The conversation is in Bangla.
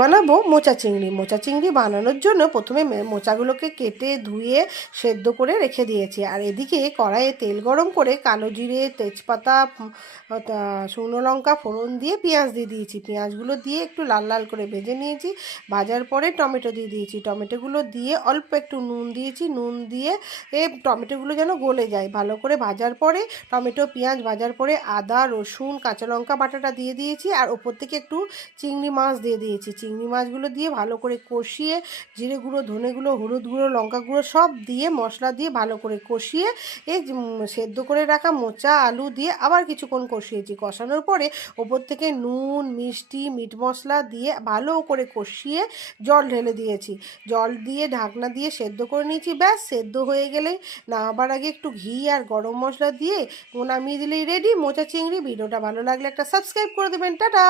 বানাবো মোচা চিংড়ি। মোচা চিংড়ি বানানোর জন্য প্রথমে মোচাগুলোকে কেটে ধুয়ে সেদ্ধ করে রেখে দিয়েছি। আর এদিকে কড়াইয়ে তেল গরম করে কালো জিরে, তেজপাতা, শুকনো লঙ্কা ফোড়ন দিয়ে পেঁয়াজ দিয়ে দিয়েছি। পেঁয়াজগুলো দিয়ে একটু লাল লাল করে ভেজে নিয়েছি। ভাজার পরে টমেটো দিয়ে দিয়েছি। টমেটোগুলো দিয়ে অল্প একটু নুন দিয়েছি। নুন দিয়ে টমেটোগুলো যেন গলে যায় ভালো করে ভাজার পরে, টমেটো পেঁয়াজ ভাজার পরে আদা রসুন কাঁচা লঙ্কা বাটাটা দিয়ে দিয়েছি। আর ওপর থেকে একটু চিংড়ি মাছ দিয়ে দিয়েছি। চিংড়ি মাছগুলো দিয়ে ভালো করে কষিয়ে জিরে গুঁড়ো, ধনে গুঁড়ো, হলুদ গুঁড়ো, লঙ্কা গুঁড়ো সব দিয়ে মশলা দিয়ে ভালো করে কষিয়ে এই সেদ্ধ করে রাখা মোচা আলু দিয়ে আবার কিছুক্ষণ কষিয়েছি। কষানোর পরে ওপর থেকে নুন মিষ্টি মিট মশলা দিয়ে ভালো করে কষিয়ে জল ঢেলে দিয়েছি। জল দিয়ে ঢাকনা দিয়ে সেদ্ধ করে নিয়েছি। ব্যাস সেদ্ধ হয়ে গেলেই নামাবার আগে একটু ঘি আর গরম মশলা দিয়ে নামিয়ে দিলেই রেডি মোচা চিংড়ি। ভিডিওটা ভালো লাগলে একটা সাবস্ক্রাইব করে দেবেন। টাটা।